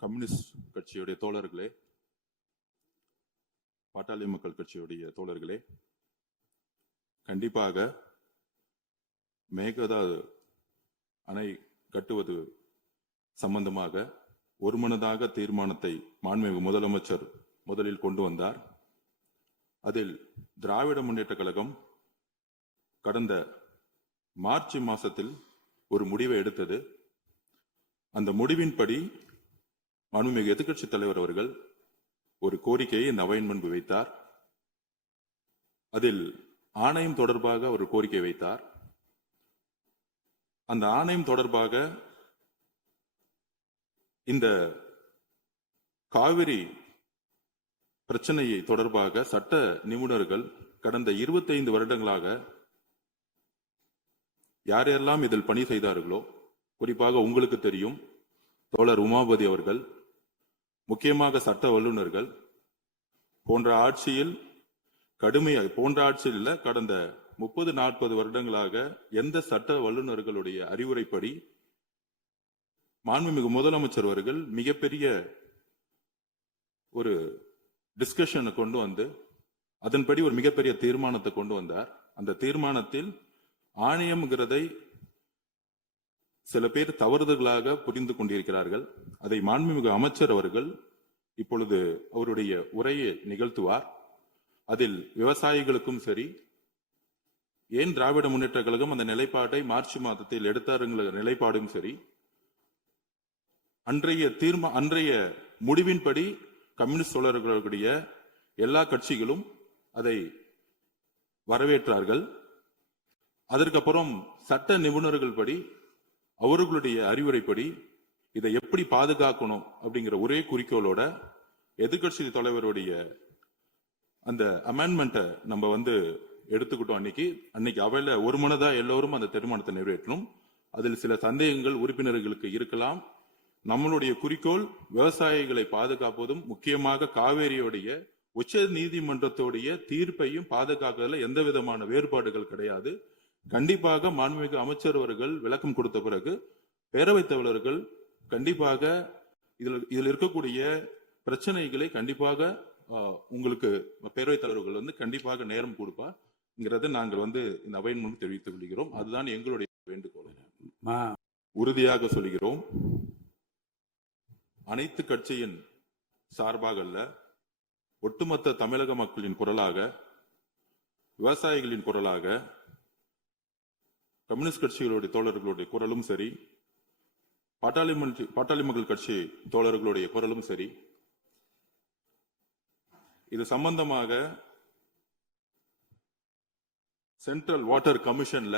Communist கட்சியுடைய தோழர்களே, பாட்டாளி மக்கள் கட்சியுடைய தோழர்களே, கண்டிப்பாக மேகதாது அணை கட்டுவது சம்பந்தமாக ஒருமனதாக தீர்மானத்தை மாண்புமிகு முதலமைச்சர் முதலில் கொண்டு வந்தார். அதில் திராவிட முன்னேற்ற கழகம் கடந்த மார்ச் மாசத்தில் ஒரு முடிவை எடுத்தது. அந்த முடிவின்படி மாண்புமிகு எதிர்க்கட்சி தலைவர் அவர்கள் ஒரு கோரிக்கையை இந்த அவையின் முன்பு வைத்தார். அதில் ஆணையம் தொடர்பாக ஒரு கோரிக்கை வைத்தார். அந்த ஆணையம் தொடர்பாக இந்த காவிரி பிரச்சனையை தொடர்பாக சட்ட நிபுணர்கள் கடந்த 25 வருடங்களாக யாரெல்லாம் இதில் பணி செய்தார்களோ, குறிப்பாக உங்களுக்கு தெரியும் தோழர் உமாபதி அவர்கள், முக்கியமாக சட்ட வல்லுநர்கள் போன்ற ஆட்சியில் கடந்த 30-40 வருடங்களாக எந்த சட்ட வல்லுநர்களுடைய அறிவுரைப்படி மாண்புமிகு முதலமைச்சர் அவர்கள் மிகப்பெரிய ஒரு டிஸ்கஷனை கொண்டு வந்து அதன்படி ஒரு மிகப்பெரிய தீர்மானத்தை கொண்டு வந்தார். அந்த தீர்மானத்தில் ஆணையம்ங்கிறதை சில பேர் தவறுதலாக புரிந்து கொண்டிருக்கிறார்கள். அதை மாண்புமிகு அமைச்சர் அவர்கள் இப்பொழுது அவருடைய உரையை நிகழ்த்துவார். அதில் விவசாயிகளுக்கும் சரி, ஏன் திராவிட முன்னேற்ற கழகம் அந்த நிலைப்பாட்டை மார்ச் மாதத்தில் எடுத்தாருங்கிற நிலைப்பாடும் சரி, அன்றைய முடிவின்படி கம்யூனிஸ்ட் தோழர்களுடைய எல்லா கட்சிகளும் அதை வரவேற்றார்கள். அதற்கப்புறம் சட்ட நிபுணர்கள் படி அவர்களுடைய அறிவுரைப்படி இதை எப்படி பாதுகாக்கணும் அப்படிங்கிற ஒரே குறிக்கோளோட எதிர்கட்சி தலைவருடைய அந்த அமெண்ட்மெண்ட்டை நம்ம எடுத்துக்கிட்டோம். அன்னைக்கு அவையில ஒரு மனதா எல்லோரும் அந்த தீர்மானத்தை நிறைவேற்றணும். அதில் சில சந்தேகங்கள் உறுப்பினர்களுக்கு இருக்கலாம். நம்மளுடைய குறிக்கோள் விவசாயிகளை பாதுகாப்பதும், முக்கியமாக காவேரியுடைய உச்ச நீதிமன்றத்துடைய தீர்ப்பையும் பாதுகாக்கிறதுல எந்த விதமான வேறுபாடுகள் கிடையாது. கண்டிப்பாக மாண்புமிகு அமைச்சர் அவர்கள் விளக்கம் கொடுத்த பிறகு பேரவைத் தலைவர்கள் கண்டிப்பாக இதில் இருக்கக்கூடிய பிரச்சனைகளை கண்டிப்பாக உங்களுக்கு பேரவைத் தலைவர்கள் கண்டிப்பாக நேரம் கொடுப்பார்ங்கிறத நாங்கள் இந்த அவையின் முன் தெரிவித்துக் கொள்கிறோம். அதுதான் எங்களுடைய வேண்டுகோள். உறுதியாக சொல்கிறோம், அனைத்து கட்சியின் சார்பாக அல்ல, ஒட்டுமொத்த தமிழக மக்களின் குரலாக, விவசாயிகளின் குரலாக, கம்யூனிஸ்ட் கட்சிகளுடைய தோழர்களுடைய குரலும் சரி, பாட்டாளி மக்கள் கட்சி தோழர்களுடைய குரலும் சரி, இது சம்பந்தமாக சென்ட்ரல் வாட்டர் கமிஷன்ல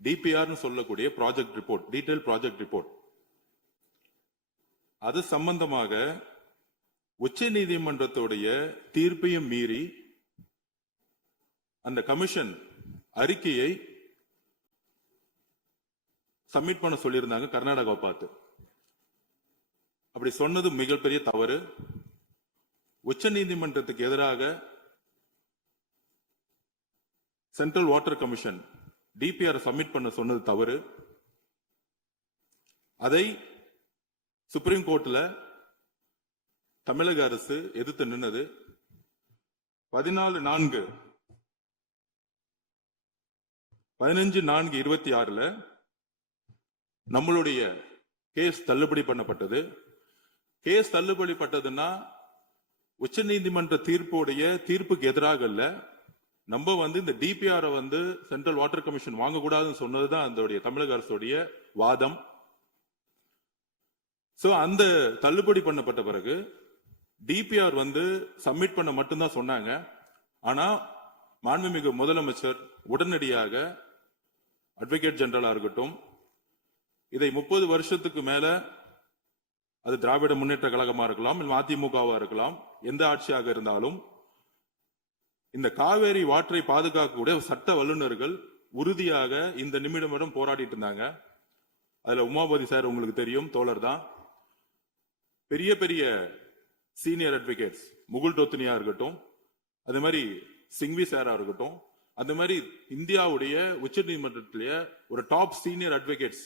டிபிஆர் சொல்லக்கூடிய project report, detail project report, அது சம்பந்தமாக உச்ச நீதிமன்றத்துடைய தீர்ப்பையும் மீறி அந்த கமிஷன் அறிக்கையை சப்மிட் பண்ண சொல்லியிருந்தாங்க கர்நாடகாவை பார்த்து. அப்படி சொன்னது மிகப்பெரிய தவறு. உச்ச நீதிமன்றத்துக்கு எதிராக central water commission DPR submit பண்ண சொன்னது தவறு. அதை சுப்ரீம் கோர்ட்ல தமிழக அரசு எதிர்த்து நின்னது. 15/4/26 நம்மளுடைய கேஸ் தள்ளுபடி பண்ணப்பட்டது. கேஸ் தள்ளுபடி பட்டதுன்னா உச்ச நீதிமன்ற தீர்ப்புக்கு எதிராக இல்ல, நம்ம இந்த டிபிஆர் சென்ட்ரல் வாட்டர் கமிஷன் வாங்கக்கூடாதுன்னு சொன்னதுதான் அந்த தமிழக அரசுடைய வாதம். அந்த தள்ளுபடி பண்ணப்பட்ட பிறகு டிபிஆர் சப்மிட் பண்ண மட்டும்தான் சொன்னாங்க. ஆனா மாண்புமிகு முதலமைச்சர் உடனடியாக அட்வொகேட் ஜெனரலா இருக்கட்டும், இதை 30 வருஷத்துக்கு மேல, அது திராவிட முன்னேற்ற கழகமா இருக்கலாம், அதிமுகவா இருக்கலாம், எந்த ஆட்சியாக இருந்தாலும் இந்த காவேரி வாட்டரை பாதுகாக்கக்கூடிய சட்ட வல்லுநர்கள் உறுதியாக இந்த நிமிடம் போராடிட்டு இருந்தாங்க. அதுல உமாபதி சார் உங்களுக்கு தெரியும், தோழர் தான். பெரிய பெரிய சீனியர் அட்வொகேட்ஸ், முகுல் டோத்னியா இருக்கட்டும், அது மாதிரி சிங்வி சாரா இருக்கட்டும், அந்த மாதிரி இந்தியாவுடைய உச்ச நீதிமன்றத்திலேயே ஒரு டாப் சீனியர் அட்வொகேட்ஸ்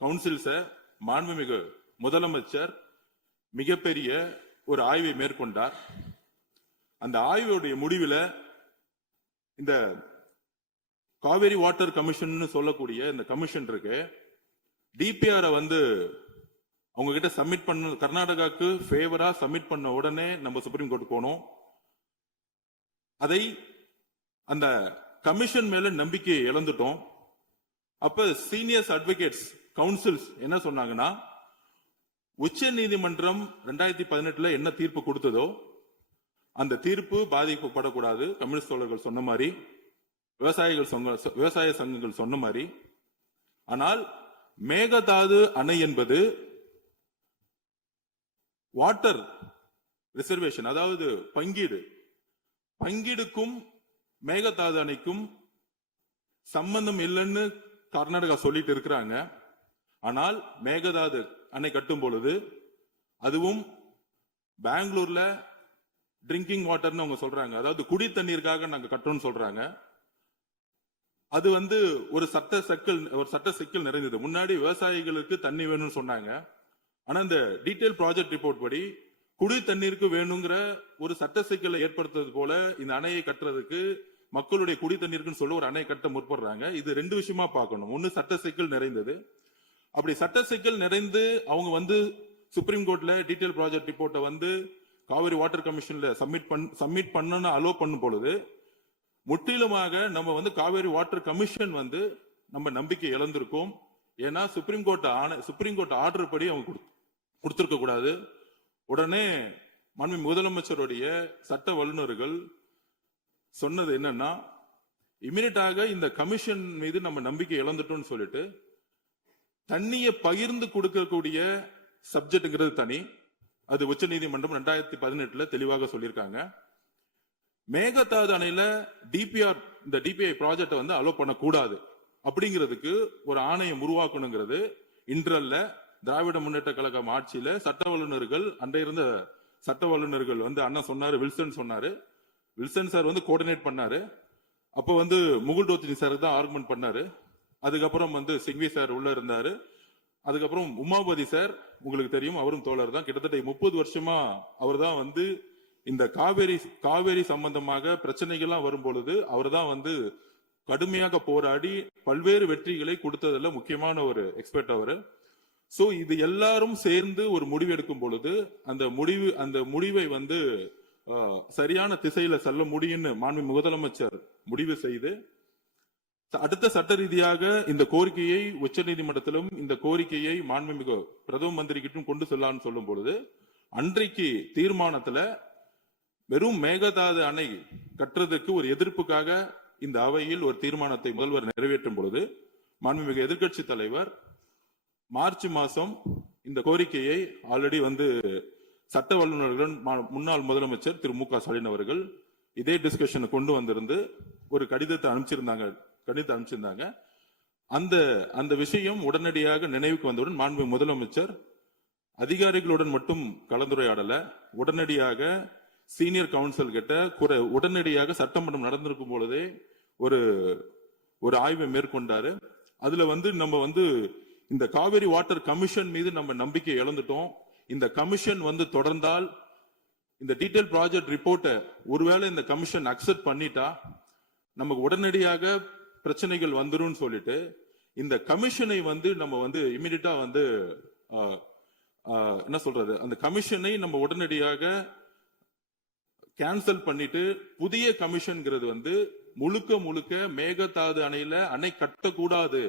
கவுன்சில்ஸ மாண்புமிகு முதலமைச்சர் மிகப்பெரிய ஒரு ஆய்வை மேற்கொண்டார். அந்த ஆய்வுடைய முடிவுல இந்த காவேரி வாட்டர் கமிஷன் சொல்லக்கூடிய இந்த கமிஷன் இருக்கு, டிபிஆர் வந்து அவங்க கிட்ட சப்மிட் பண்ண, கர்நாடகாவுக்கு ஃபேவரா சப்மிட் பண்ண உடனே நம்ம சுப்ரீம் கோர்ட் போனோம். அதை அந்த கமிஷன் மேல நம்பிக்கையை இழந்துட்டோம். அப்ப சீனியர்ஸ் அட்வொகேட்ஸ் கவுன்சில்ஸ் என்ன சொன்னாங்கன்னா, உச்ச நீதிமன்றம் 2018 என்ன தீர்ப்பு கொடுத்ததோ அந்த தீர்ப்பு பாதிக்கப்படக்கூடாது. கம்யூனிஸ்ட் தோழர்கள் சொன்ன மாதிரி, விவசாய சங்கங்கள் சொன்ன மாதிரி. ஆனால் மேகதாது அணை என்பது வாட்டர் ரிசர்வேஷன், அதாவது பங்கீடுக்கும் மேகதாது அணைக்கும் சம்பந்தம் இல்லைன்னு கர்நாடகா சொல்லிட்டு இருக்கிறாங்க. ஆனால் மேகதாது அணை கட்டும் பொழுது அதுவும் பெங்களூர்ல ட்ரிங்கிங் வாட்டர்னு அவங்க சொல்றாங்க, அதாவது குடி தண்ணீருக்காக நாங்க கட்டணும்னு சொல்றாங்க. அது வந்து ஒரு சட்ட சிக்கல் நிறைந்தது. முன்னாடி விவசாயிகளுக்கு தண்ணி வேணும்னு சொன்னாங்க. ஆனா இந்த டீடைல் ப்ராஜெக்ட் ரிப்போர்ட் படி குடி தண்ணீருக்கு வேணுங்கிற ஒரு சட்ட சிக்கலை ஏற்படுத்துறது போல இந்த அணையை கட்டுறதுக்கு, மக்களுடைய குடி தண்ணீருக்குன்னு சொல்ல ஒரு அணை கட்ட முற்படுறாங்க. இது ரெண்டு விஷயமா பார்க்கணும். ஒன்னு சட்ட சிக்கல் நிறைந்தது. அப்படி சட்ட சிக்கல் நிறைந்து அவங்க வந்து சுப்ரீம் கோர்ட்ல டீடைல் ப்ராஜெக்ட் ரிப்போர்ட்டை வந்து காவிரி வாட்டர் கமிஷன்ல சப்மிட் பண்ணணும் அலோ பண்ணும் பொழுது முற்றிலுமாக நம்ம வந்து காவிரி வாட்டர் கமிஷன் வந்து நம்ம நம்பிக்கை இழந்திருக்கோம். ஏன்னா சுப்ரீம் கோர்ட் ஆர்டர் படி அவங்க கொடுத்திருக்க கூடாது. உடனே மாண்புமிகு முதலமைச்சருடைய சட்ட வல்லுநர்கள் சொன்னது என்னன்னா, இமிடியட்டாக இந்த கமிஷன் மீது நம்ம நம்பிக்கை இழந்துட்டோம்னு சொல்லிட்டு தண்ணியை பகிர்ந்து கொடுக்கக்கூடிய சப்ஜெக்ட்ங்கிறது தனி, அது உச்ச நீதிமன்றம் 2018 தெளிவாக சொல்லியிருக்காங்க. மேகதாது அணையில இந்த டிபிஐ ப்ராஜெக்ட் வந்து அலோ பண்ணக்கூடாது அப்படிங்கிறதுக்கு ஒரு ஆணையம் உருவாக்கணுங்கிறது இன்றல்ல. திராவிட முன்னேற்ற கழகம் ஆட்சியில சட்ட வல்லுநர்கள், அன்றைய இருந்த சட்ட வல்லுநர்கள் வந்து அண்ணா சொன்னாரு, வில்சன் சார் வந்து கோஆர்டினேட் பண்ணாரு. அப்ப வந்து முகுல் ரோத்னி சார் தான் ஆர்குமெண்ட் பண்ணாரு. அதுக்கப்புறம் வந்து சிங்வி சார் உள்ள இருந்தாரு. அதுக்கப்புறம் உமாபதி சார், உங்களுக்கு தெரியும், அவரும் தோழர் தான். கிட்டத்தட்ட 30 வருஷமா அவர் தான் வந்து இந்த காவேரி சம்பந்தமாக பிரச்சனைகள்லாம் வரும் பொழுது அவர் தான் வந்து கடுமையாக போராடி பல்வேறு வெற்றிகளை கொடுத்ததுல முக்கியமான ஒரு எக்ஸ்பர்ட் அவரு. சோ இது எல்லாரும் சேர்ந்து ஒரு முடிவு எடுக்கும் பொழுது அந்த முடிவை வந்து சரியான திசையில செல்ல முடியும்னு மாண்புமிகு முதலமைச்சர் முடிவு செய்து அடுத்த சட்ட ரீதியாக இந்த கோரிக்கையை உச்ச நீதிமன்றத்திலும் இந்த கோரிக்கையை மாண்புமிகு பிரதம மந்திரி கிட்டும் கொண்டு செல்லலாம்னு சொல்லும் பொழுது அன்றைக்கு தீர்மானத்துல வெறும் மேகதாது அணை கட்டுறதுக்கு ஒரு எதிர்ப்புக்காக இந்த அவையில் ஒரு தீர்மானத்தை முதல்வர் நிறைவேற்றும் பொழுது மாண்புமிகு எதிர்க்கட்சி தலைவர் மார்ச் மாசம் இந்த கோரிக்கையை ஆல்ரெடி வந்து சட்ட வல்லுநர்கள் முன்னாள் முதலமைச்சர் திரு மு.க. ஸ்டாலின் அவர்கள் இதே டிஸ்கஷனை கொண்டு வந்திருந்து ஒரு கடிதத்தை அனுப்பிச்சிருந்தாங்க. அந்த விஷயம் உடனடியாக நினைவுக்கு வந்தவுடன் மாண்புமிகு முதலமைச்சர் அதிகாரிகளுடன் மட்டும் கலந்துரையாடல, உடனடியாக சீனியர் கவுன்சில் கிட்ட உடனடியாக சட்டமன்றம் நடந்திருக்கும் பொழுதே ஒரு ஆய்வை மேற்கொண்டாரு. அதுல வந்து நம்ம வந்து இந்த காவிரி வாட்டர் கமிஷன் மீது நம்ம நம்பிக்கை இழந்துட்டோம். இந்த கமிஷன் வந்து தொடர்ந்தால் இந்த டீடைல் ப்ராஜெக்ட் ரிப்போர்ட்டை ஒருவேளை இந்த கமிஷன் அக்செப்ட் பண்ணிட்டா நமக்கு உடனடியாக பிரச்சனைகள் வந்துரும் சொல்லிட்டு இந்த கமிஷனை வந்து நம்ம வந்து இமிடியட்டா வந்து என்ன சொல்றது, அந்த கமிஷனை நம்ம உடனடியாக கேன்சல் பண்ணிட்டு புதிய கமிஷன்ங்கிறது வந்து முழுக்க மேகதாது அணையில அணை கட்டக்கூடாது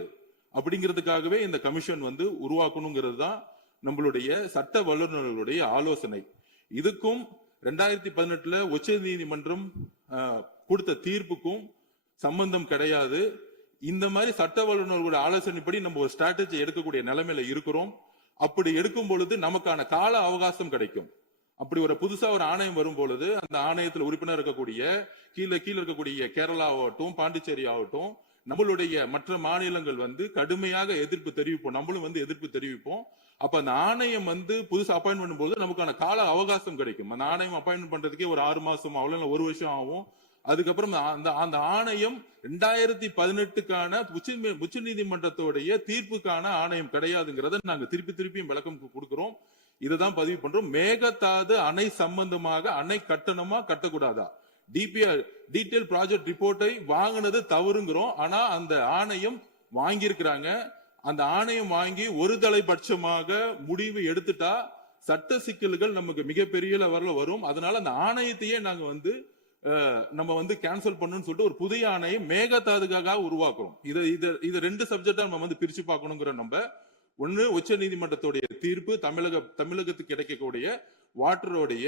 அப்படிங்கிறதுக்காகவே இந்த கமிஷன் வந்து உருவாக்கணுங்கிறது தான் நம்மளுடைய சட்ட வல்லுநர்களுடைய ஆலோசனை. இதுக்கும் 2018 உச்ச நீதிமன்றம் கொடுத்த தீர்ப்புக்கும் சம்பந்தம் கிடையாது. இந்த மாதிரி சட்ட வல்லுநர்களுடைய ஆலோசனைப்படி நம்ம ஒரு ஸ்ட்ராட்டஜி எடுக்கக்கூடிய நிலைமையில இருக்கிறோம். அப்படி எடுக்கும் பொழுது நமக்கான கால அவகாசம் கிடைக்கும். அப்படி ஒரு புதுசா ஒரு ஆணையம் வரும் பொழுது அந்த ஆணையத்தில் உறுப்பினர் இருக்கக்கூடிய கீழே இருக்கக்கூடிய கேரளா ஆகட்டும், பாண்டிச்சேரி ஆகட்டும், நம்மளுடைய மற்ற மாநிலங்கள் வந்து கடுமையாக எதிர்ப்பு தெரிவிப்போம், நம்மளும் வந்து எதிர்ப்பு தெரிவிப்போம். அப்ப அந்த ஆணையம் வந்து புதுசா அப்பாயின்ட் பண்ணும்போது நமக்கான கால அவகாசம் கிடைக்கும். அந்த ஆணையம் அப்பாயின்ட் பண்றதுக்கே ஒரு 6 மாசம் அவ்வளவு 1 வருஷம் ஆகும். அதுக்கப்புறம் அந்த ஆணையம் 2018க்கான உச்ச நீதிமன்றத்துடைய தீர்ப்புக்கான ஆணையம் கிடையாதுங்கிறத நாங்க திருப்பியும் விளக்கம் கொடுக்கிறோம். இதுதான் பதிவு பண்றோம். மேகதாது அணை சம்பந்தமாக அணை கட்டணமா கட்டக்கூடாதா, டிபிஆர் டீடைல் ப்ராஜெக்ட் ரிப்போர்ட்டை வாங்கினது தவறுங்கிறோம். ஆனா அந்த ஆணையம் வாங்கியிருக்கிறாங்க. அந்த ஆணையம் வாங்கி ஒரு தலைபட்சமாக முடிவு எடுத்துட்டா சட்ட சிக்கல்கள் நமக்கு மிகப்பெரிய லெவல்ல வரும். அதனால அந்த ஆணையத்தையே நாங்க நம்ம கேன்சல் பண்ணணும்னு சொல்லிட்டு ஒரு புதிய ஆணையம் மேகதாதுக்காக உருவாக்குறோம். இது ரெண்டு சப்ஜெக்டா நம்ம பிரிச்சு பார்க்கணுங்கிற நம்ம ஒண்ணு உச்ச நீதிமன்றத்துடைய தீர்ப்பு, தமிழகத்துக்கு கிடைக்கக்கூடிய வாட்டருடைய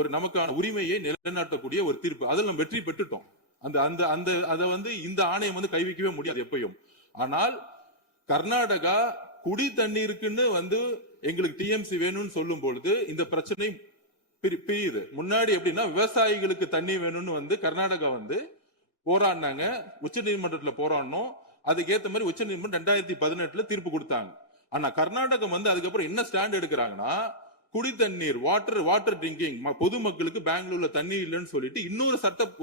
ஒரு நமக்கான உரிமையை நிலைநாட்டக்கூடிய ஒரு தீர்ப்பு. அதில் நம்ம வெற்றி பெற்றுட்டோம். அதை இந்த ஆணையம் கை வைக்கவே முடியாது எப்பயும். ஆனால் கர்நாடகா குடி தண்ணீருக்குன்னு எங்களுக்கு டிஎம்சி வேணும்னு சொல்லும் பொழுது இந்த பிரச்சனை பிரியுது. முன்னாடி எப்படின்னா விவசாயிகளுக்கு தண்ணி வேணும்னு கர்நாடகா போராடினாங்க, உச்ச நீதிமன்றத்துல போராடணும். அதுக்கேற்ற மாதிரி உச்ச நீதிமன்றம் 2018 தீர்ப்பு கொடுத்தாங்க. ஆனா கர்நாடகம் அதுக்கப்புறம் என்ன ஸ்டாண்ட் எடுக்கிறாங்கன்னா, குடி தண்ணீர் வாட்டர் ட்ரிங்கிங் பொதுமக்களுக்கு பெங்களூர்ல தண்ணி இல்லைன்னு சொல்லிட்டு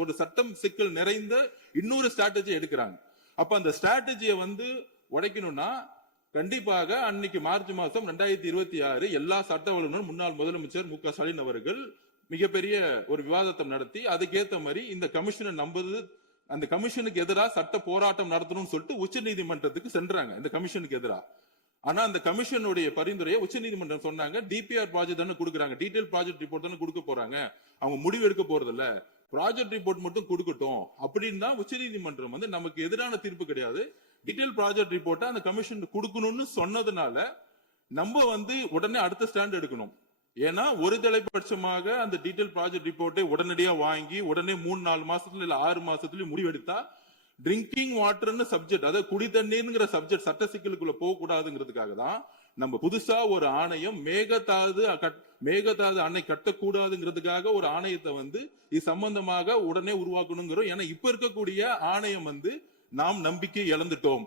ஒரு சட்டம் சிக்கல் நிறைந்த இன்னொரு ஸ்ட்ராட்டஜி எடுக்கிறாங்க. அப்ப அந்த ஸ்ட்ராட்டஜியை உடைக்கணும்னா கண்டிப்பாக அன்னைக்கு மார்ச் மாசம் 2026 எல்லா சட்ட வல்லுநரும் முன்னாள் முதலமைச்சர் மு.க. ஸ்டாலின் அவர்கள் மிகப்பெரிய ஒரு விவாதத்தை நடத்தி அதுக்கேற்ற மாதிரி இந்த கமிஷனை நம்புறது, அந்த கமிஷனுக்கு எதிராக சட்ட போராட்டம் நடத்தணும்னு சொல்லிட்டு உச்ச நீதிமன்றத்துக்கு சென்றாங்க இந்த கமிஷனுக்கு எதிராக. ஆனா அந்த கமிஷனுடைய பரிந்துரையை உச்ச நீதிமன்றம் சொன்னாங்க, டிபிஆர் ப்ராஜெக்ட் தானே கொடுக்குறாங்க, டீடைல் ப்ராஜெக்ட் ரிப்போர்ட் தானே கொடுக்க போறாங்க, அவங்க முடிவு எடுக்க போறது இல்ல, ப்ராஜெக்ட் ரிப்போர்ட் மட்டும் கொடுக்கட்டும் அப்படின்னு தான் உச்ச நீதிமன்றம் நமக்கு எதிரான தீர்ப்பு கிடையாது, டீடைல் ப்ராஜெக்ட் ரிப்போர்ட்டை அந்த கமிஷன் கொடுக்கணும்னு சொன்னதுனால நம்ம உடனே அடுத்த ஸ்டாண்ட் எடுக்கணும். ஏன்னா ஒரு தலைப்பட்சமாக அந்த டீடைல் ப்ராஜெக்ட் ரிப்போர்ட்டை உடனடியா வாங்கி உடனே 3-4 மாசத்துல இல்ல 6 மாசத்துல முடிவெடுத்தா ட்ரிங்கிங் வாட்டர்னு சப்ஜெக்ட், அதாவது குடி தண்ணீர்ங்கிற சப்ஜெக்ட் சட்ட சிக்கலுக்குள்ள போக கூடாதுங்கிறதுக்காக தான் நம்ம புதுசா ஒரு ஆணையம் மேகதாது அணை கட்டக்கூடாதுங்கிறதுக்காக ஒரு ஆணையத்தை இது சம்பந்தமாக உடனே உருவாக்கணுங்கிறோம். ஏன்னா இப்ப இருக்கக்கூடிய ஆணையம் நாம் நம்பிக்கை இழந்துட்டோம்.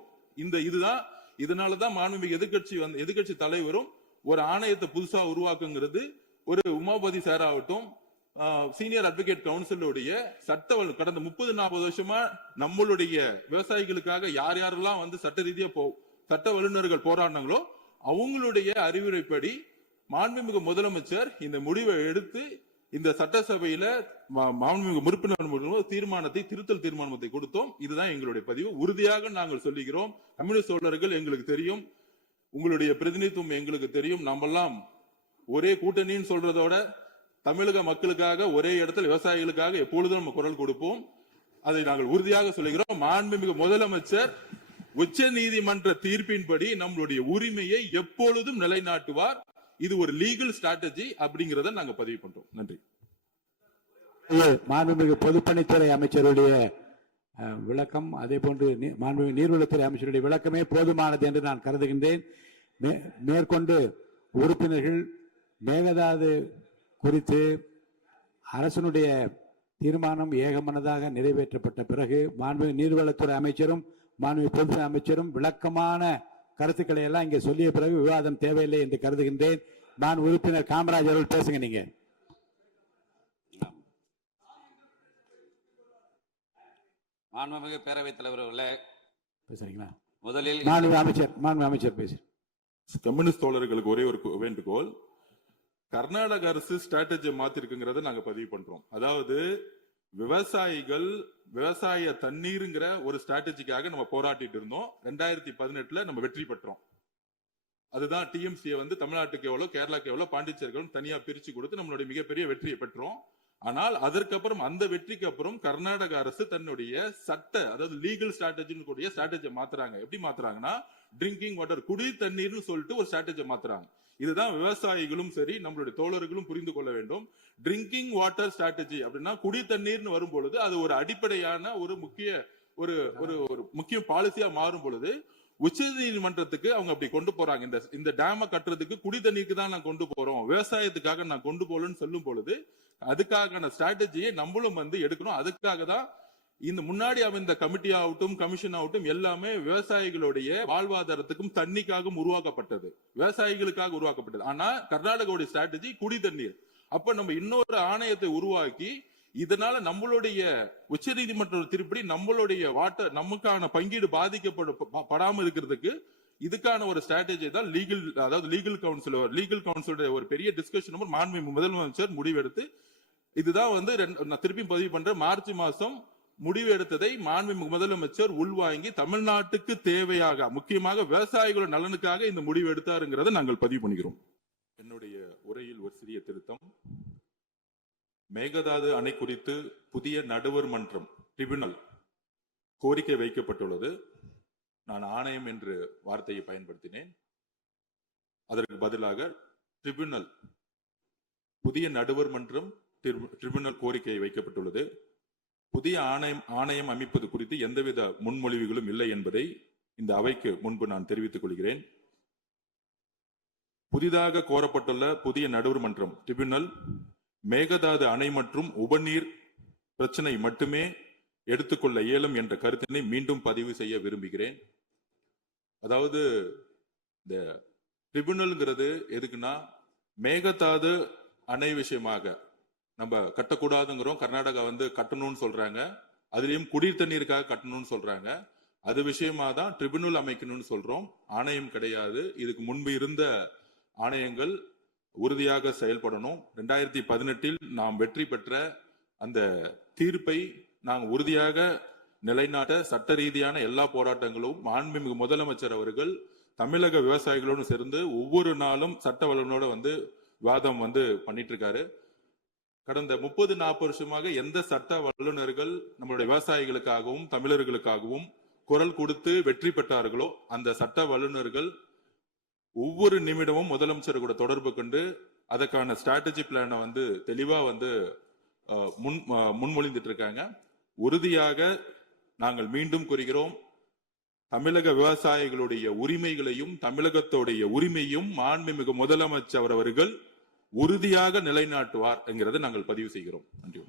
இதனாலதான் மாண்புமிகு எதிர்கட்சி தலைவரும் ஒரு ஆணையத்தை புதுசா உருவாக்குங்கிறது ஒரு உமாபதி சார் ஆகட்டும், சீனியர் அட்வொகேட் கவுன்சிலுடைய கடந்த 30-40 வருஷமா நம்மளுடைய விவசாயிகளுக்காக யாரெல்லாம் சட்ட ரீதியா சட்ட வல்லுநர்கள் போராடினாங்களோ அவங்களுடைய அறிவுரைப்படி மாண்புமிகு முதலமைச்சர் இந்த முடிவை எடுத்து இந்த சட்டசபையில மாண்புமிகு உறுப்பினர் திருத்தல் தீர்மானத்தை கொடுத்தோம். இதுதான் எங்களுடைய பதிவு. உறுதியாக நாங்கள் சொல்லுகிறோம், கம்யூனிஸ்ட் தோழர்கள் எங்களுக்கு தெரியும், உங்களுடைய பிரதிநிதித்துவம் எங்களுக்கு தெரியும். நம்மெல்லாம் ஒரே கூட்டணின்னு சொல்றதோட தமிழக மக்களுக்காக ஒரே இடத்துல விவசாயிகளுக்காக எப்பொழுதும் நம்ம குரல் கொடுப்போம். அதை நாங்கள் உறுதியாக சொல்லுகிறோம். மாண்புமிகு முதலமைச்சர் உச்ச நீதிமன்ற தீர்ப்பின்படி நம்மளுடைய உரிமையை எப்பொழுதும் நிலைநாட்டுவார். இது ஒரு லீகல் ஸ்ட்ராட்டஜி அப்படிங்கறத நாங்க பதிவு பண்றோம். நன்றி. மாண்புமிகு பொதுப்பணித்துறை அமைச்சருடைய விளக்கம், அதே போன்று மாண்புமிகு நீர்வளத்துறை அமைச்சருடைய விளக்கமே போதுமானது என்று நான் கருதுகின்றேன். மேற்கொண்டு உறுப்பினர்கள் மேகதாது குறித்து அரசனுடைய தீர்மானம் ஏகமனதாக நிறைவேற்றப்பட்ட பிறகு மாண்புமிகு நீர்வளத்துறை அமைச்சரும் மாண்புமிகு பொதுத்துறை அமைச்சரும் விளக்கமான கருத்துக்களை எல்லாம் இங்கே சொல்லிய பிறகு விவாதம் தேவையில்லை என்று கருதுகின்றேன். நான் உறுப்பினர் காமராஜ் அவர்கள் பேசுங்க. நீங்க மாண்புமிகு பேரவைத் தலைவர் அவர்களே பேசுறீங்களா? முதலில் மாண்புமிகு அமைச்சர் பேசு. கம்யூனிஸ்ட் தோழர்களுக்கு ஒரே ஒரு வேண்டுகோள், கர்நாடக அரசு ஸ்ட்ராட்டஜி மாத்திருக்குங்கிறத நாங்க பதிவு பண்றோம். அதாவது விவசாய தண்ணீருங்கிற ஒரு ஸ்ட்ராட்டஜிக்காக நம்ம போராட்டிட்டு இருந்தோம். 2018 நம்ம வெற்றி பெற்றோம். அதுதான் டிஎம்சியை தமிழ்நாட்டுக்கு எவ்வளவு, கேரளாக்கு எவ்வளவு, பாண்டிச்சேரிகளும் தனியா பிரிச்சு கொடுத்து நம்மளுடைய மிகப்பெரிய வெற்றியை பெற்றோம். ஆனால் அதற்கப்புறம் அந்த வெற்றிக்கு அப்புறம் கர்நாடக அரசு தன்னுடைய அதாவது லீகல் ஸ்ட்ராட்டஜின்னு கூடிய ஸ்ட்ராட்டஜியை மாத்துறாங்க. எப்படி மாத்துறாங்கன்னா, ட்ரிங்கிங் வாட்டர் குடி தண்ணீர்னு சொல்லிட்டு ஒரு ஸ்ட்ராட்டஜியை மாத்துறாங்க. இதுதான் விவசாயிகளும் சரி நம்மளுடைய தோழர்களும் புரிந்து கொள்ள வேண்டும். ட்ரிங்கிங் வாட்டர் ஸ்ட்ராட்டஜி அப்படின்னா குடி தண்ணீர்னு வரும் பொழுது அது ஒரு அடிப்படையான ஒரு முக்கிய பாலிசியா மாறும் பொழுது உச்ச நீதிமன்றத்துக்கு அவங்க அப்படி கொண்டு போறாங்க. இந்த டேம கட்டுறதுக்கு குடி தண்ணீருக்கு தான் நான் கொண்டு போறோம், விவசாயத்துக்காக நான் கொண்டு போலன்னு சொல்லும் பொழுது அதுக்கான ஸ்ட்ராட்டஜியை நம்மளும் எடுக்கணும். அதுக்காக தான் இந்த முன்னாடி இந்த கமிட்டி ஆகட்டும் கமிஷன் ஆகட்டும் எல்லாமே விவசாயிகளுடைய வாழ்வாதாரத்துக்கும் தண்ணிக்காகவும் உருவாக்கப்பட்டது, விவசாயிகளுக்காக உருவாக்கப்பட்டது. ஆனா கர்நாடகாவுடைய ஸ்ட்ராட்டஜி குடி தண்ணீர். அப்ப நம்ம இன்னொரு ஆணையத்தை உருவாக்கி இதனால நம்மளுடைய உச்சநீதிமன்ற தீர்ப்படி நம்மளுடைய நமக்கான பங்கீடு படாம இருக்கிறதுக்கு இதுக்கான ஒரு ஸ்ட்ராட்டஜி தான் அதாவது லீகல் கவுன்சில் ஒரு பெரிய டிஸ்கஷன் மாண்புமிகு முதலமைச்சர் முடிவெடுத்து இதுதான் நான் திருப்பி பதிவு பண்றேன். மார்ச் மாசம் முடிவு எடுத்ததை மாண்புமிகு முதலமைச்சர் உள்வாங்கி தமிழ்நாட்டுக்கு தேவையாக முக்கியமாக விவசாயிகளோட நலனுக்காக இந்த முடிவு எடுத்தாருங்கிறத நாங்கள் பதிவு பண்ணுகிறோம். என்னுடைய உரையில் ஒரு சிறிய திருத்தம். மேகதாது அணை குறித்து புதிய நடுவர் மன்றம் ட்ரிபியூனல் கோரிக்கை வைக்கப்பட்டுள்ளது. நான் ஆணையம் என்று வார்த்தையை பயன்படுத்தினேன். அதற்கு பதிலாக ட்ரிபியூனல் புதிய நடுவர் மன்றம் ட்ரிபியூனல் கோரிக்கை வைக்கப்பட்டுள்ளது. புதிய ஆணையம் அமைப்பது குறித்து எந்தவித முன்மொழிவுகளும் இல்லை என்பதை இந்த அவைக்கு முன்பு நான் தெரிவித்துக் கொள்கிறேன். புதிதாக கோரப்பட்டுள்ள புதிய நடுவர் மன்றம் ட்ரிபியூனல் மேகதாது அணை மற்றும் உபநீர் பிரச்சனை மட்டுமே எடுத்துக்கொள்ள இயலும் என்ற கருத்தினை மீண்டும் பதிவு செய்ய விரும்புகிறேன். அதாவது இந்த ட்ரிபியூனல்ங்கிறது எதுக்குன்னா, மேகதாது அணை விஷயமாக நம்ம கட்டக்கூடாதுங்கிறோம். கர்நாடகா கட்டணும்னு சொல்றாங்க. அதுலயும் குடிநீர் தண்ணீருக்காக கட்டணும்னு சொல்றாங்க. அது விஷயமா தான் ட்ரிபியூனல் அமைக்கணும்னு சொல்றோம். ஆணையம் கிடையாது. இதுக்கு முன்பு இருந்த ஆணையங்கள் உறுதியாக செயல்படணும். 2018 நாம் வெற்றி பெற்ற அந்த தீர்ப்பை நாங்கள் உறுதியாக நிலைநாட்ட சட்ட ரீதியான எல்லா போராட்டங்களும் மாண்புமிகு முதலமைச்சர் அவர்கள் தமிழக விவசாயிகளோடு சேர்ந்து ஒவ்வொரு நாளும் சட்ட வல்லுநரோட விவாதம் பண்ணிட்டு இருக்காரு. கடந்த 30-40 வருஷமாக எந்த சட்ட வல்லுநர்கள் நம்மளுடைய விவசாயிகளுக்காகவும் தமிழர்களுக்காகவும் குரல் கொடுத்து வெற்றி பெற்றார்களோ அந்த சட்ட வல்லுநர்கள் ஒவ்வொரு நிமிடமும் முதலமைச்சர் கூட தொடர்பு கொண்டு அதற்கான ஸ்ட்ராட்டஜி பிளானை தெளிவா முன்மொழிந்துட்டு இருக்காங்க. உறுதியாக நாங்கள் மீண்டும் கூறுகிறோம், தமிழக விவசாயிகளுடைய உரிமைகளையும் தமிழகத்துடைய உரிமையும் மாண்புமிகு முதலமைச்சர் அவர்கள் உறுதியாக நிலைநாட்டுவார் என்கிறதை நாங்கள் பதிவு செய்கிறோம். நன்றி.